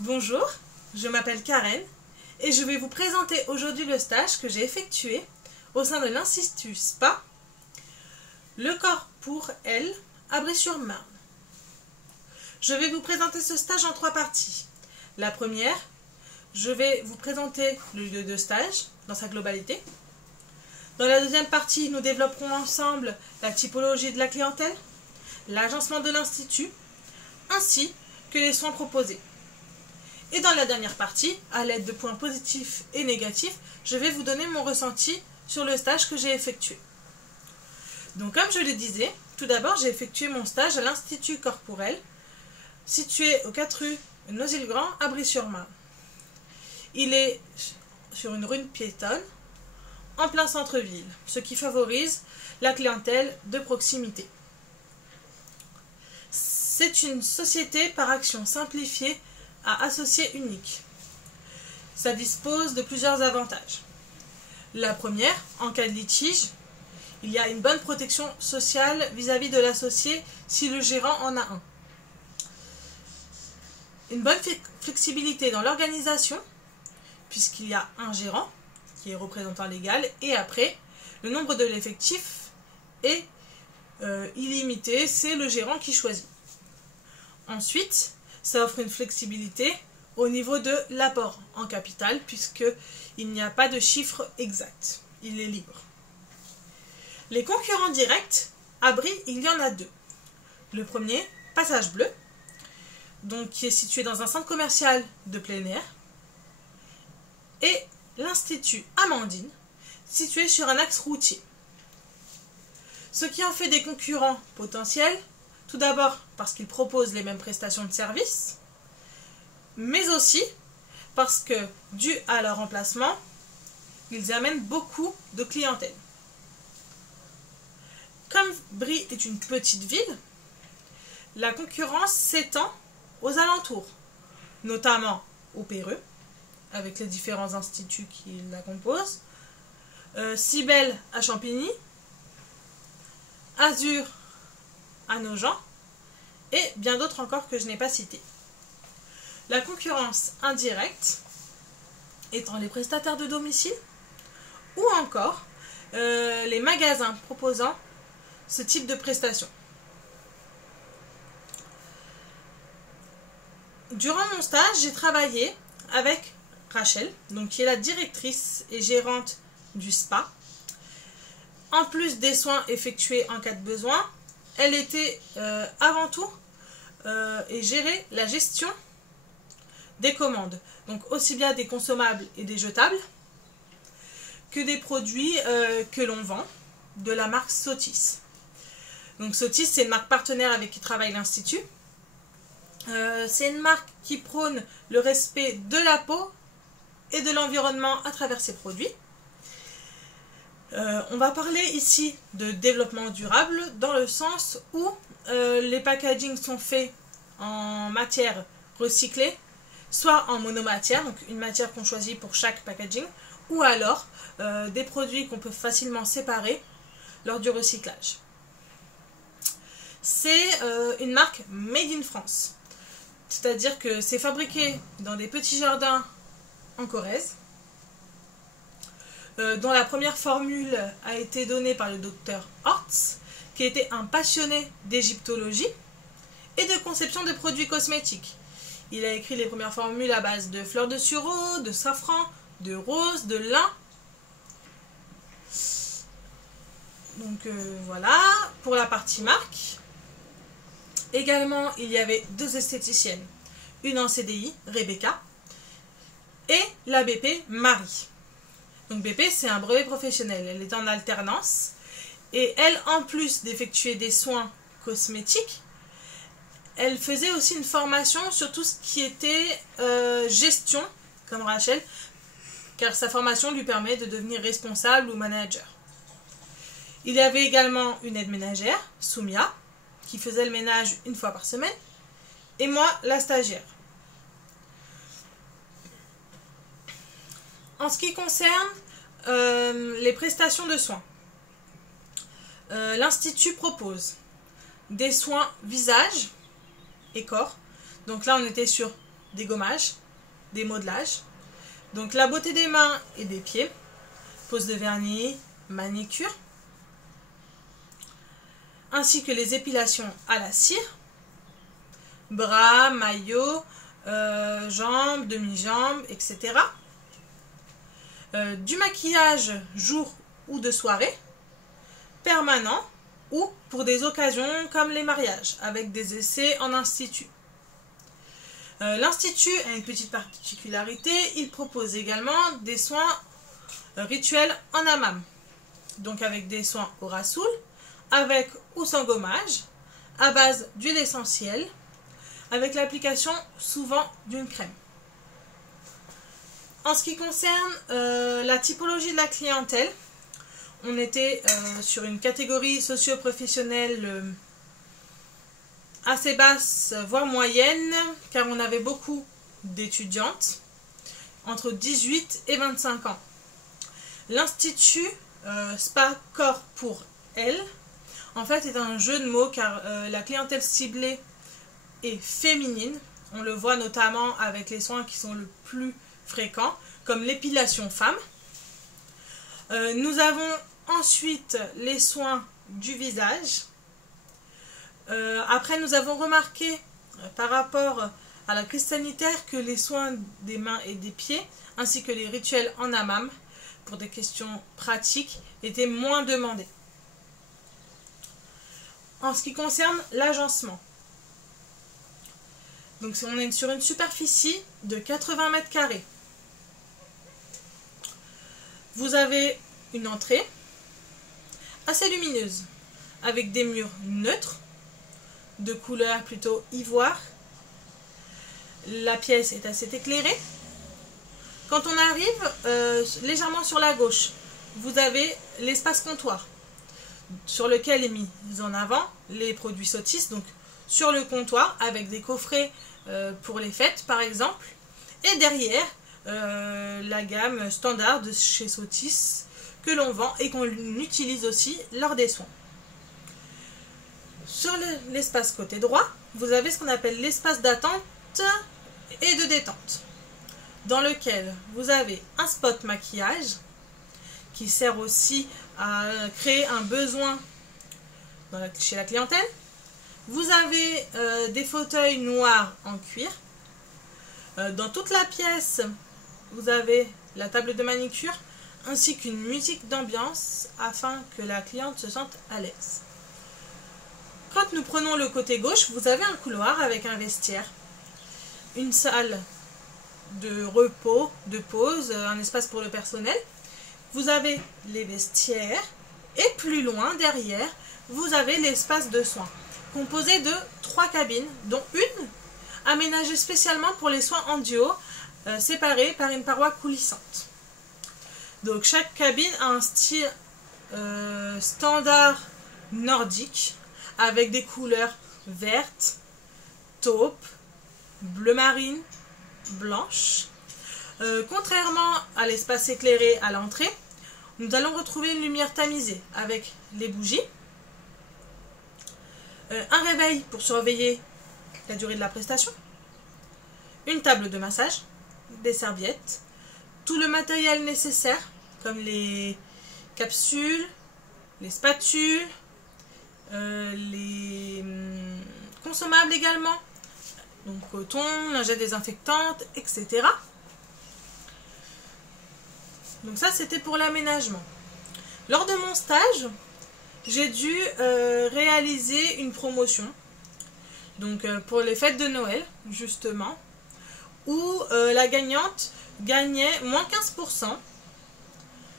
Bonjour, je m'appelle Karen et je vais vous présenter aujourd'hui le stage que j'ai effectué au sein de l'Institut SPA, Le Corps pour Elle, à Brie-sur-Marne. Je vais vous présenter ce stage en 3 parties. La première, je vais vous présenter le lieu de stage dans sa globalité. Dans la deuxième partie, nous développerons ensemble la typologie de la clientèle, l'agencement de l'Institut, ainsi que les soins proposés. Et dans la dernière partie, à l'aide de points positifs et négatifs, je vais vous donner mon ressenti sur le stage que j'ai effectué. Donc comme je le disais, tout d'abord j'ai effectué mon stage à l'Institut Corps pour Elle, situé aux 4 rue Noisy-le-Grand à Brie-sur-Marne. Il est sur une rue piétonne, en plein centre-ville, ce qui favorise la clientèle de proximité. C'est une société par action simplifiée à associé unique. Ça dispose de plusieurs avantages. La première, en cas de litige, il y a une bonne protection sociale vis-à-vis de l'associé si le gérant en a un. Une bonne flexibilité dans l'organisation, puisqu'il y a un gérant qui est représentant légal, et après, le nombre de l'effectif est illimité, c'est le gérant qui choisit. Ensuite, ça offre une flexibilité au niveau de l'apport en capital, puisqu'il n'y a pas de chiffre exact, il est libre. Les concurrents directs, à Brie, il y en a 2. Le premier, Passage Bleu, donc qui est situé dans un centre commercial de plein air, et l'Institut Amandine, situé sur un axe routier. Ce qui en fait des concurrents potentiels, tout d'abord parce qu'ils proposent les mêmes prestations de services, mais aussi parce que, dû à leur emplacement, ils amènent beaucoup de clientèle. Comme Brie est une petite ville, la concurrence s'étend aux alentours, notamment au Péreux, avec les différents instituts qui la composent, Cybèle à Champigny, Azur à Nogent, et bien d'autres encore que je n'ai pas cités. La concurrence indirecte étant les prestataires de domicile ou encore les magasins proposant ce type de prestations. Durant mon stage, j'ai travaillé avec Rachel, donc qui est la directrice et gérante du SPA. En plus des soins effectués en cas de besoin, elle était avant tout et gérait la gestion des commandes, donc aussi bien des consommables et des jetables que des produits que l'on vend de la marque Sotis. Donc Sotis, c'est une marque partenaire avec qui travaille l'Institut. C'est une marque qui prône le respect de la peau et de l'environnement à travers ses produits. On va parler ici de développement durable dans le sens où les packagings sont faits en matière recyclée, soit en monomatière, donc une matière qu'on choisit pour chaque packaging, ou alors des produits qu'on peut facilement séparer lors du recyclage. C'est une marque Made in France, c'est-à-dire que c'est fabriqué dans des petits jardins en Corrèze, dont la première formule a été donnée par le docteur Hortz, qui était un passionné d'égyptologie et de conception de produits cosmétiques. Il a écrit les premières formules à base de fleurs de sureau, de safran, de rose, de lin. Donc voilà, pour la partie marque. Également, il y avait 2 esthéticiennes, une en CDI, Rebecca, et la BP, Marie. Donc BP, c'est un brevet professionnel, elle est en alternance, et elle, en plus d'effectuer des soins cosmétiques, elle faisait aussi une formation sur tout ce qui était gestion, comme Rachel, car sa formation lui permet de devenir responsable ou manager. Il y avait également une aide ménagère, Soumia, qui faisait le ménage 1 fois par semaine, et moi, la stagiaire. En ce qui concerne les prestations de soins, l'Institut propose des soins visage et corps. Donc là, on était sur des gommages, des modelages. Donc la beauté des mains et des pieds, pose de vernis, manicure, ainsi que les épilations à la cire, bras, maillot, jambes, demi-jambes, etc. Du maquillage jour ou de soirée, permanent ou pour des occasions comme les mariages, avec des essais en institut. L'Institut a une petite particularité, il propose également des soins rituels en hammam, donc avec des soins au rassoul, avec ou sans gommage, à base d'huile essentielle, avec l'application souvent d'une crème. En ce qui concerne la typologie de la clientèle, on était sur une catégorie socio-professionnelle assez basse, voire moyenne, car on avait beaucoup d'étudiantes entre 18 et 25 ans. L'Institut Spa Corps pour elle, en fait, est un jeu de mots car la clientèle ciblée est féminine. On le voit notamment avec les soins qui sont le plus fréquents, comme l'épilation femme. Nous avons ensuite les soins du visage. Après, nous avons remarqué par rapport à la crise sanitaire que les soins des mains et des pieds, ainsi que les rituels en hammam, pour des questions pratiques, étaient moins demandés. En ce qui concerne l'agencement, donc on est sur une superficie de 80 mètres carrés. Vous avez une entrée assez lumineuse, avec des murs neutres, de couleur plutôt ivoire. La pièce est assez éclairée. Quand on arrive légèrement sur la gauche, vous avez l'espace comptoir, sur lequel est mis en avant les produits Sotis, donc sur le comptoir avec des coffrets pour les fêtes par exemple, et derrière la gamme standard de chez Sotis que l'on vend et qu'on utilise aussi lors des soins. Sur l'espace côté droit, vous avez ce qu'on appelle l'espace d'attente et de détente, dans lequel vous avez un spot maquillage qui sert aussi à créer un besoin chez la clientèle. Vous avez des fauteuils noirs en cuir. Dans toute la pièce, vous avez la table de manicure ainsi qu'une musique d'ambiance afin que la cliente se sente à l'aise. Quand nous prenons le côté gauche, vous avez un couloir avec un vestiaire, une salle de repos, de pause, un espace pour le personnel. Vous avez les vestiaires et plus loin, derrière, vous avez l'espace de soins, composé de 3 cabines, dont une aménagée spécialement pour les soins en duo, séparés par une paroi coulissante. Donc chaque cabine a un style standard nordique, avec des couleurs vertes, taupe, bleu marine, blanche. Contrairement à l'espace éclairé à l'entrée, nous allons retrouver une lumière tamisée avec les bougies, un réveil pour surveiller la durée de la prestation, une table de massage, des serviettes, tout le matériel nécessaire comme les capsules, les spatules, les consommables également, donc coton, lingette désinfectante, etc. Donc ça, c'était pour l'aménagement. Lors de mon stage, j'ai dû réaliser une promotion, donc pour les fêtes de Noël, justement, où la gagnante gagnait moins 15%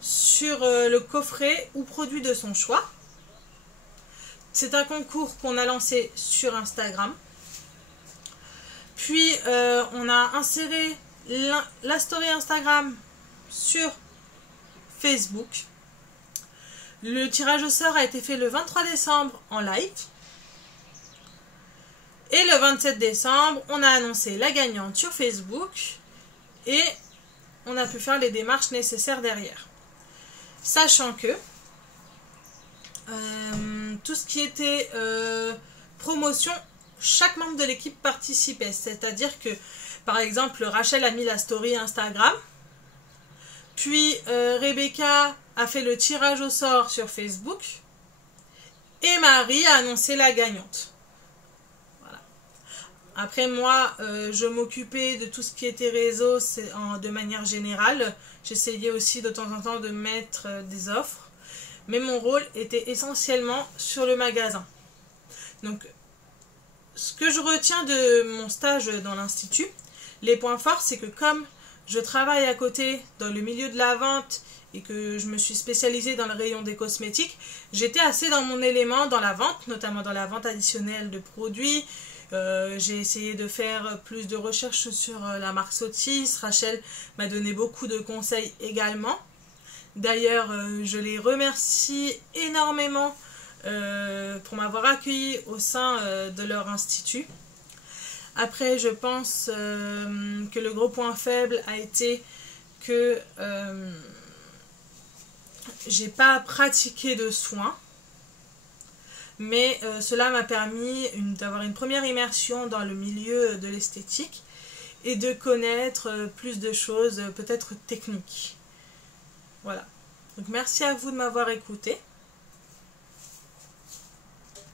sur le coffret ou produit de son choix. C'est un concours qu'on a lancé sur Instagram. Puis on a inséré la story Instagram sur Facebook. Le tirage au sort a été fait le 23 décembre en live. Et le 27 décembre, on a annoncé la gagnante sur Facebook. Et on a pu faire les démarches nécessaires derrière. Sachant que tout ce qui était promotion chaque membre de l'équipe participait. C'est-à-dire que, par exemple, Rachel a mis la story Instagram, puis Rebecca a fait le tirage au sort sur Facebook, et Marie a annoncé la gagnante. Voilà. Après, moi, je m'occupais de tout ce qui était réseau de manière générale. J'essayais aussi de temps en temps de mettre des offres. Mais mon rôle était essentiellement sur le magasin. Donc, ce que je retiens de mon stage dans l'Institut, les points forts, c'est que comme je travaille à côté dans le milieu de la vente et que je me suis spécialisée dans le rayon des cosmétiques, j'étais assez dans mon élément dans la vente, notamment dans la vente additionnelle de produits. J'ai essayé de faire plus de recherches sur la marque Sotis. Rachel m'a donné beaucoup de conseils également. D'ailleurs, je les remercie énormément pour m'avoir accueilli au sein de leur institut. Après, je pense que le gros point faible a été que j'ai pas pratiqué de soins, mais cela m'a permis d'avoir une première immersion dans le milieu de l'esthétique et de connaître plus de choses peut-être techniques. Voilà. Donc merci à vous de m'avoir écouté.